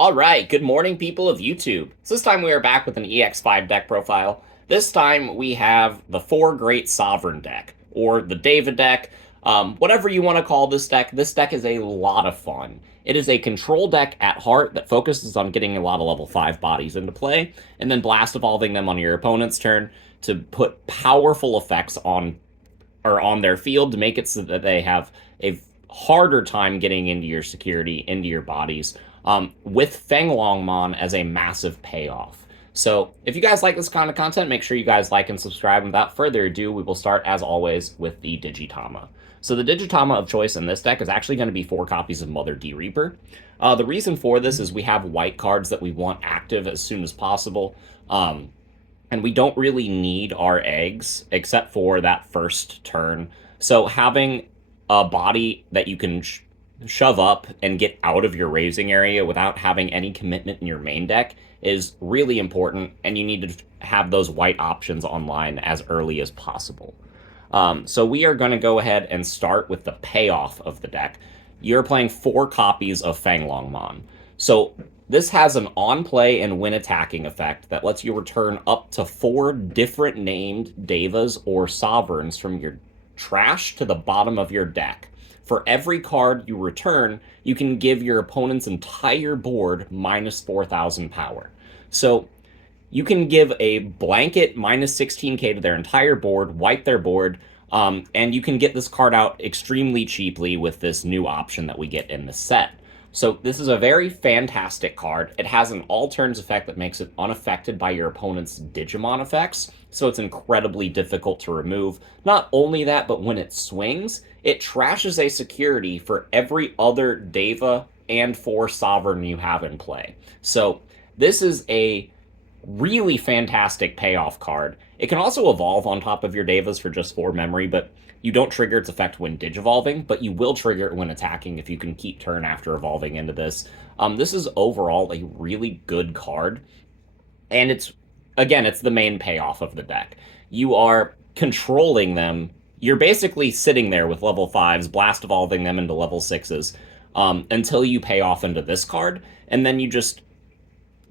All right, good morning, people of YouTube. So this time we are back with an EX5 deck profile. This time we have the Four Great Sovereign deck, or the Deva deck, whatever you want to call this deck. This deck is a lot of fun. It is a control deck at heart that focuses on getting a lot of level 5 bodies into play, and then blast evolving them on your opponent's turn to put powerful effects on their field to make it so that they have a harder time getting into your security, into your bodies, with Fanglongmon as a massive payoff. So if you guys like this kind of content, make sure you guys like and subscribe. And without further ado, we will start, as always, with the Digitama. So the Digitama of choice in this deck is actually going to be 4 copies of Mother D Reaper. The reason for this is we have white cards that we want active as soon as possible. And we don't really need our eggs except for that first turn. So having a body that you can shove up and get out of your raising area without having any commitment in your main deck is really important, and you need to have those white options online as early as possible. So we are going to go ahead and start with the payoff of the deck. You're playing 4 copies of Fanglongmon. So this has an on-play and when attacking effect that lets you return up to 4 different named Devas or Sovereigns from your trash to the bottom of your deck. For every card you return, you can give your opponent's entire board minus 4,000 power. So you can give a blanket minus 16k to their entire board, wipe their board, and you can get this card out extremely cheaply with this new option that we get in the set. So this is a very fantastic card. It has an all turns effect that makes it unaffected by your opponent's Digimon effects, so it's incredibly difficult to remove. Not only that, but when it swings, it trashes a security for every other Deva and 4 Sovereign you have in play. So this is a really fantastic payoff card. It can also evolve on top of your Devas for just 4 memory, but you don't trigger its effect when digivolving, but you will trigger it when attacking if you can keep turn after evolving into this. This is overall a really good card, and it's the main payoff of the deck. You are controlling them. You're basically sitting there with level 5s, blast evolving them into level 6s, until you pay off into this card, and then you just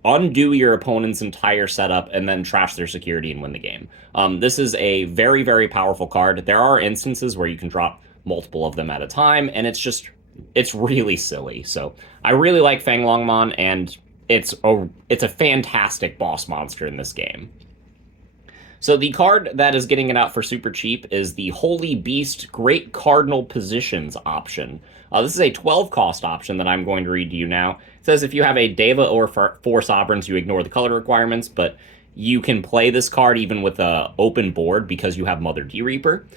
undo your opponent's entire setup and then trash their security and win the game. This is a very, very powerful card. There are instances where you can drop multiple of them at a time, and it's really silly. So I really like Fanglongmon, and it's a fantastic boss monster in this game. So the card that is getting it out for super cheap is the Holy Beast Great Cardinal Positions option. This is a 12 cost option that I'm going to read to you now. It says if you have a Deva or 4 Sovereigns, you ignore the color requirements, but you can play this card even with an open board because you have Mother D Reaper.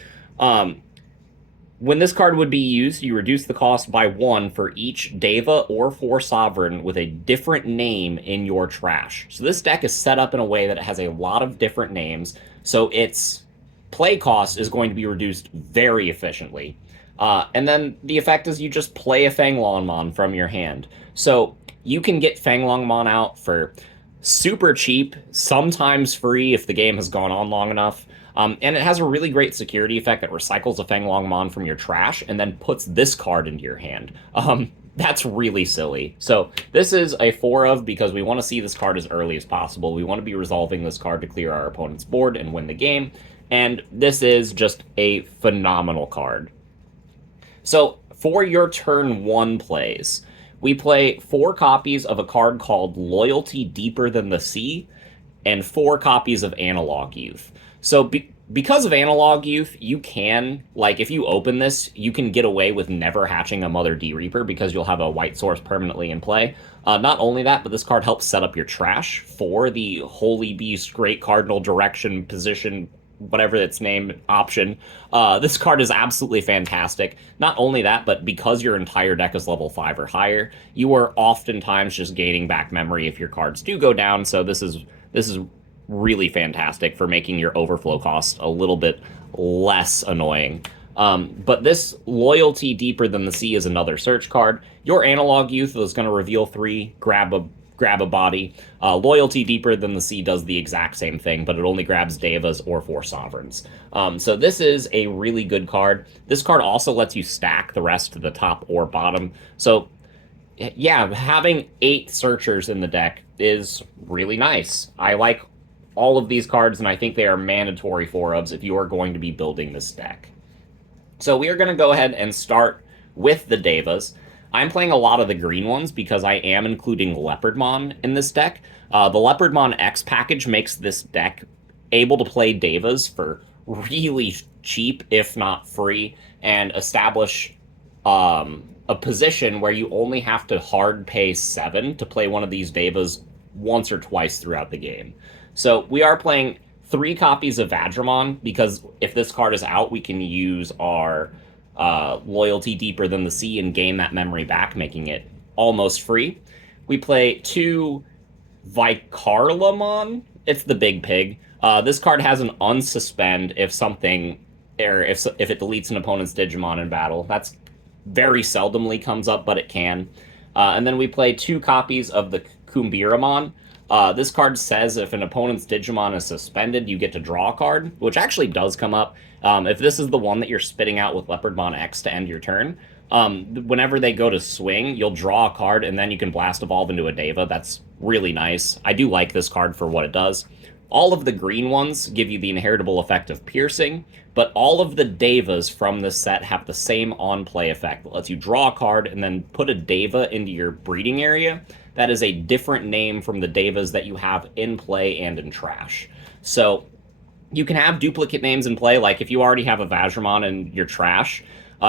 When this card would be used, you reduce the cost by 1 for each Deva or 4 Sovereign with a different name in your trash. So this deck is set up in a way that it has a lot of different names, so its play cost is going to be reduced very efficiently. And then the effect is you just play a Fanglongmon from your hand. So you can get Fanglongmon out for super cheap, sometimes free if the game has gone on long enough. And it has a really great security effect that recycles a Fanglongmon from your trash and then puts this card into your hand. That's really silly. So this is a 4 of because we want to see this card as early as possible. We want to be resolving this card to clear our opponent's board and win the game. And this is just a phenomenal card. So for your turn 1 plays, we play 4 copies of a card called Loyalty Deeper Than the Sea and 4 copies of Analog Youth. So because of Analog Youth, you can, like, if you open this, you can get away with never hatching a Mother D Reaper because you'll have a white source permanently in play. Not only that, but this card helps set up your trash for the Holy Beast Great Cardinal Direction Position, whatever its name, option. This card is absolutely fantastic. Not only that, but because your entire deck is level 5 or higher, you are oftentimes just gaining back memory if your cards do go down, so this is really fantastic for making your overflow cost a little bit less annoying. But this Loyalty Deeper Than the Sea is another search card. Your Analog Youth is going to reveal 3, grab a body. Loyalty Deeper Than the Sea does the exact same thing, but it only grabs Devas or 4 Sovereigns. So this is a really good card. This card also lets you stack the rest to the top or bottom. So Yeah, having 8 searchers in the deck is really nice. I like all of these cards, and I think they are mandatory 4-ofs if you are going to be building this deck. So we are going to go ahead and start with the Devas. I'm playing a lot of the green ones because I am including Leopardmon in this deck. The Leopardmon X package makes this deck able to play Devas for really cheap, if not free, and establish a position where you only have to hard pay 7 to play one of these Devas once or twice throughout the game. So we are playing 3 copies of Vadramon because if this card is out, we can use our loyalty deeper than the sea and gain that memory back, making it almost free. We play 2 Vicarlamon. It's the big pig. This card has an unsuspend if something, or if it deletes an opponent's Digimon in battle. That's very seldomly comes up, but it can. And then we play 2 copies of the Kumbiramon. This card says if an opponent's Digimon is suspended, you get to draw a card, which actually does come up. If this is the one that you're spitting out with Leopardmon X to end your turn, whenever they go to swing, you'll draw a card, and then you can Blast Evolve into a Deva. That's really nice. I do like this card for what it does. All of the green ones give you the inheritable effect of piercing, but all of the Devas from this set have the same on-play effect that lets you draw a card and then put a Deva into your breeding area. That is a different name from the Devas that you have in play and in trash. So you can have duplicate names in play, like if you already have a Vajramon in your trash,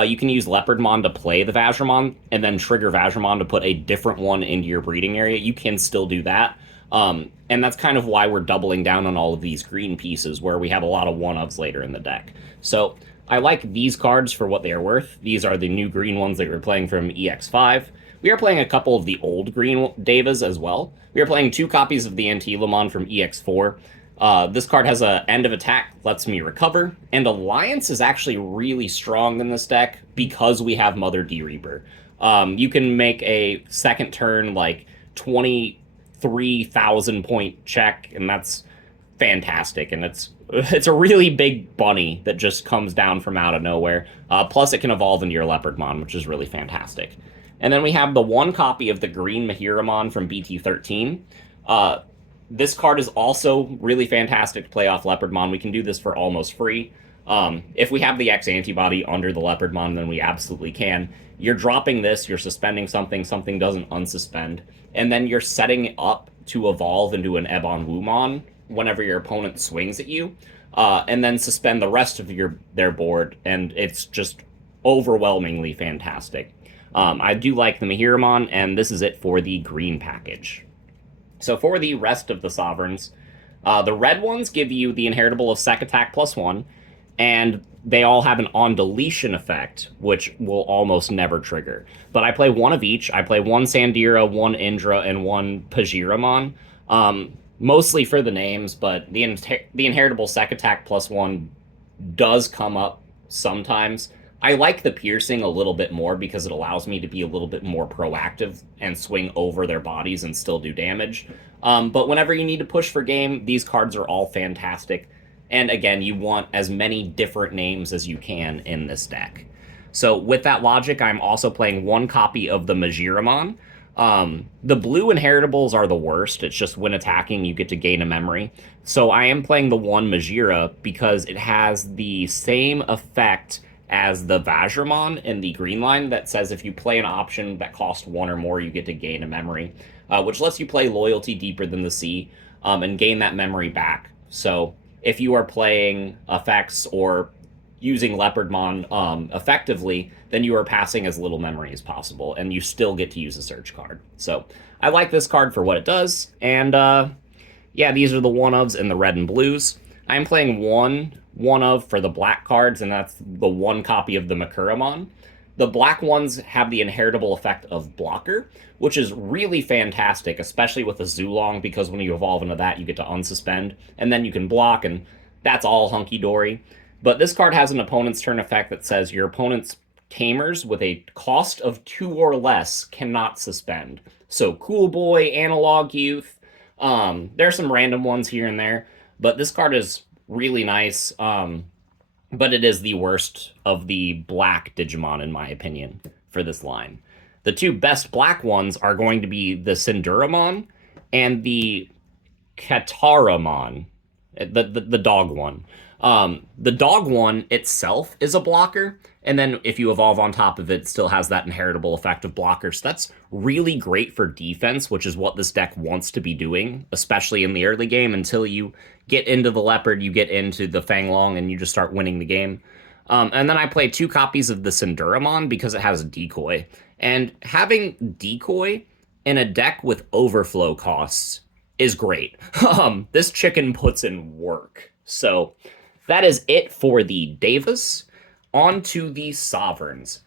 you can use Leopardmon to play the Vajramon and then trigger Vajramon to put a different one into your breeding area. You can still do that. And that's kind of why we're doubling down on all of these green pieces, where we have a lot of one-ofs later in the deck. So I like these cards for what they are worth. These are the new green ones that we're playing from EX5. We are playing a couple of the old green Devas as well. We are playing 2 copies of the Antilamon from EX4. This card has a end of attack, lets me recover, and Alliance is actually really strong in this deck because we have Mother D-Reaper. You can make a second turn, like, 23,000 point check, and that's fantastic. And it's a really big bunny that just comes down from out of nowhere. Plus, it can evolve into your Leopardmon, which is really fantastic. And then we have the 1 copy of the green Mahiramon from BT13. This card is also really fantastic to play off Leopardmon. We can do this for almost free. If we have the X antibody under the Leopardmon, then we absolutely can. You're dropping this, you're suspending something, something doesn't unsuspend, and then you're setting it up to evolve into an Ebon Wumon whenever your opponent swings at you, and then suspend the rest of their board, and it's just overwhelmingly fantastic. I do like the Mahiramon, and this is it for the green package. So for the rest of the Sovereigns, the red ones give you the inheritable of Sec Attack +1, and they all have an on-deletion effect, which will almost never trigger. But I play 1 of each. I play 1 Sandira, 1 Indra, and 1 Pajiramon, mostly for the names, but the inheritable Sec Attack +1 does come up sometimes. I like the piercing a little bit more because it allows me to be a little bit more proactive and swing over their bodies and still do damage. But whenever you need to push for game, these cards are all fantastic. And again, you want as many different names as you can in this deck. So with that logic, I'm also playing 1 copy of the Majiramon. The blue inheritables are the worst. It's just when attacking, you get to gain a memory. So I am playing the 1 Majira because it has the same effect as the Vajramon in the green line that says if you play an option that costs 1 or more, you get to gain a memory, which lets you play Loyalty Deeper Than the Sea and gain that memory back. So if you are playing effects or using Leopardmon effectively, then you are passing as little memory as possible, and you still get to use a search card. So I like this card for what it does, and yeah, these are the one-ofs in the red and blues. I'm playing one of for the black cards, and that's the 1 copy of the Makuramon. The black ones have the inheritable effect of Blocker, which is really fantastic, especially with the Zulong, because when you evolve into that, you get to unsuspend, and then you can block, and that's all hunky-dory. But this card has an opponent's turn effect that says your opponent's Tamers with a cost of 2 or less cannot suspend. So Cool Boy, Analog Youth, there's some random ones here and there, but this card is really nice, but it is the worst of the black Digimon, in my opinion, for this line. The two best black ones are going to be the Cinderamon and the Kataramon, the dog one. The dog one itself is a blocker, and then if you evolve on top of it, it still has that inheritable effect of blocker. So that's really great for defense, which is what this deck wants to be doing, especially in the early game. Until you get into the Leopard, you get into the Fanglong, and you just start winning the game. And then I play two copies of the Cinderamon because it has a decoy. And having decoy in a deck with overflow costs is great. This chicken puts in work. So that is it for the Devas. On to the Sovereigns.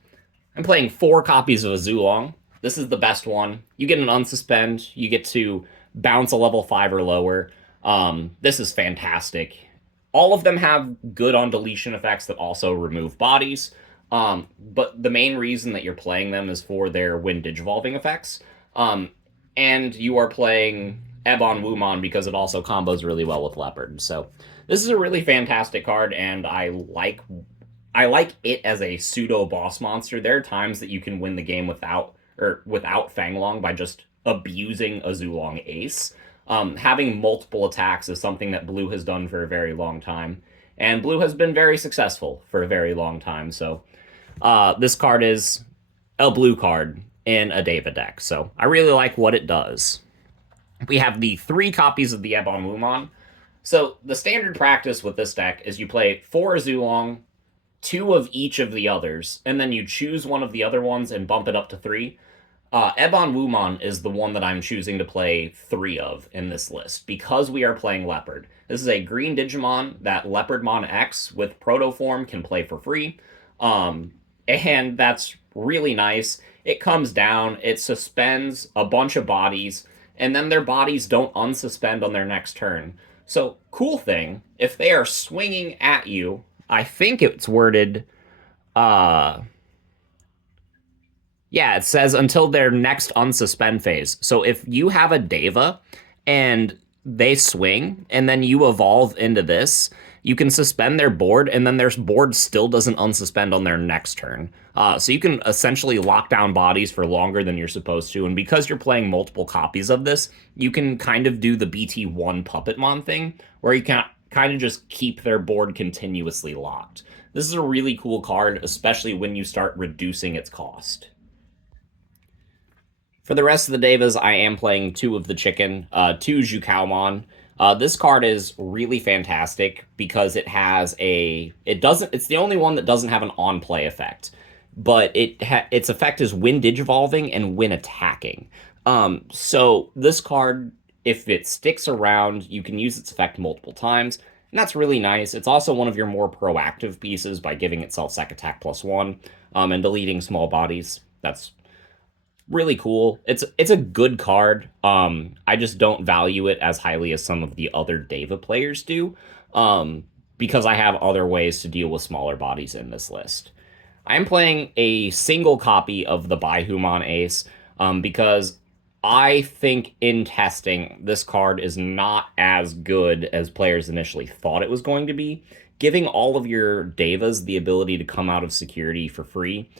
I'm playing four copies of a Zulong. This is the best one. You get an unsuspend. You get to bounce a level 5 or lower. This is fantastic. All of them have good on deletion effects that also remove bodies. But the main reason that you're playing them is for their when digivolving effects. And you are playing Ebon Wumon because it also combos really well with Leopard. So this is a really fantastic card, and I like it as a pseudo boss monster. There are times that you can win the game without Fanglong by just abusing a Zulong ace. Having multiple attacks is something that Blue has done for a very long time, and Blue has been very successful for a very long time. So this card is a blue card in a Deva deck, so I really like what it does. We have the three copies of the Ebon Wumon. So the standard practice with this deck is you play 4 Zulong, 2 of each of the others, and then you choose one of the other ones and bump it up to 3. Ebon Wumon is the one that I'm choosing to play 3 of in this list because we are playing Leopard. This is a green Digimon that Leopardmon X with Protoform can play for free. And that's really nice. It comes down, it suspends a bunch of bodies, and then their bodies don't unsuspend on their next turn. So, cool thing, if they are swinging at you, I think it's worded, yeah, it says until their next unsuspend phase. So if you have a Deva and they swing and then you evolve into this, you can suspend their board, and then their board still doesn't unsuspend on their next turn. So you can essentially lock down bodies for longer than you're supposed to, and because you're playing multiple copies of this, you can kind of do the BT1 Puppetmon thing, where you can kind of just keep their board continuously locked. This is a really cool card, especially when you start reducing its cost. For the rest of the Devas, I am playing 2 of the chicken, 2 Jukaomon. This card is really fantastic because it has it's the only one that doesn't have an on-play effect, but its effect is when digivolving and when attacking. So this card, if it sticks around, you can use its effect multiple times, and that's really nice. It's also one of your more proactive pieces by giving itself Sec Attack +1, and deleting small bodies. That's really cool. It's a good card. I just don't value it as highly as some of the other Deva players do, because I have other ways to deal with smaller bodies in this list. I am playing a single copy of the Baihumon Ace, because I think in testing, this card is not as good as players initially thought it was going to be. Giving all of your Devas the ability to come out of security for free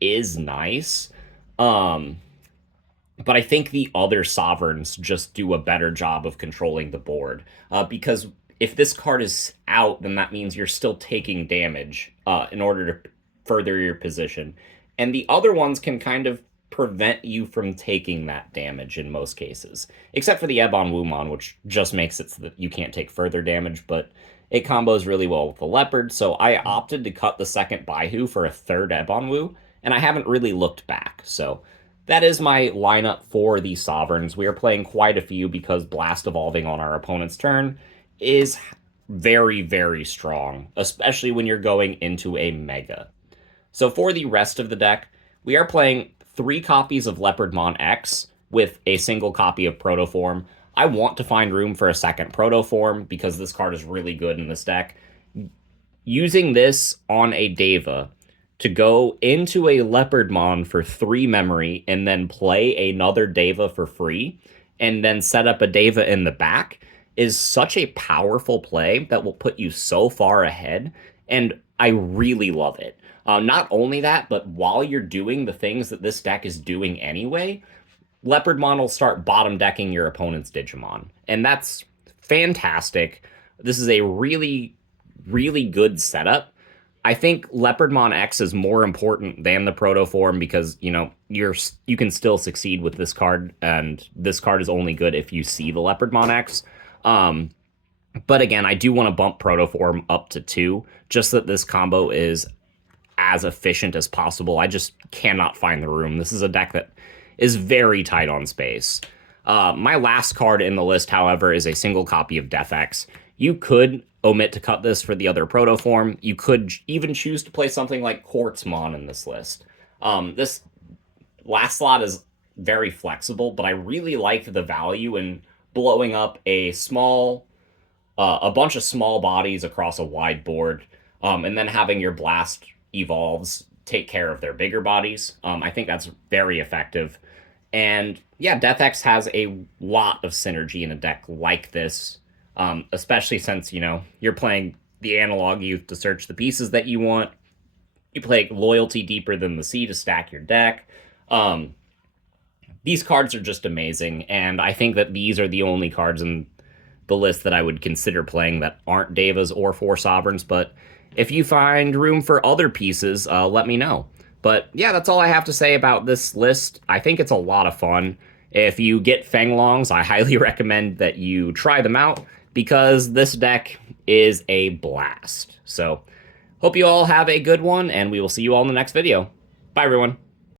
is nice. But I think the other Sovereigns just do a better job of controlling the board. Because if this card is out, then that means you're still taking damage in order to further your position. And the other ones can kind of prevent you from taking that damage in most cases. Except for the Ebon Wumon, which just makes it so that you can't take further damage, but it combos really well with the Leopard, so I opted to cut the second Baihu for a third Ebon Wu, and I haven't really looked back. So that is my lineup for the Sovereigns. We are playing quite a few because Blast Evolving on our opponent's turn is very, very strong, especially when you're going into a Mega. So for the rest of the deck, we are playing 3 copies of Leopardmon X with a single copy of Protoform. I want to find room for a second Protoform because this card is really good in this deck. Using this on a Deva to go into a Leopardmon for 3 memory and then play another Deva for free and then set up a Deva in the back is such a powerful play that will put you so far ahead, and I really love it. Not only that, but while you're doing the things that this deck is doing anyway, Leopardmon will start bottom decking your opponent's Digimon. And that's fantastic. This is a really, really good setup. I think Leopardmon X is more important than the proto form because, you can still succeed with this card, and this card is only good if you see the Leopardmon X. But again, I do want to bump proto form up to 2, just so that this combo is as efficient as possible. I just cannot find the room. This is a deck that is very tight on space. My last card in the list, however, is a single copy of Devas. You could omit to cut this for the other proto form. You could even choose to play something like Quartzmon in this list. This last slot is very flexible, but I really liked the value in blowing up a bunch of small bodies across a wide board, and then having your blast evolves take care of their bigger bodies. I think that's very effective. And yeah, Devas has a lot of synergy in a deck like this, especially since, you're playing the analog youth to search the pieces that you want. You play Loyalty Deeper Than the Sea to stack your deck. These cards are just amazing, and I think that these are the only cards in the list that I would consider playing that aren't Devas or 4 Sovereigns, but if you find room for other pieces, let me know. But yeah, that's all I have to say about this list. I think it's a lot of fun. If you get Fanglongs, I highly recommend that you try them out because this deck is a blast. So, hope you all have a good one, and we will see you all in the next video. Bye, everyone.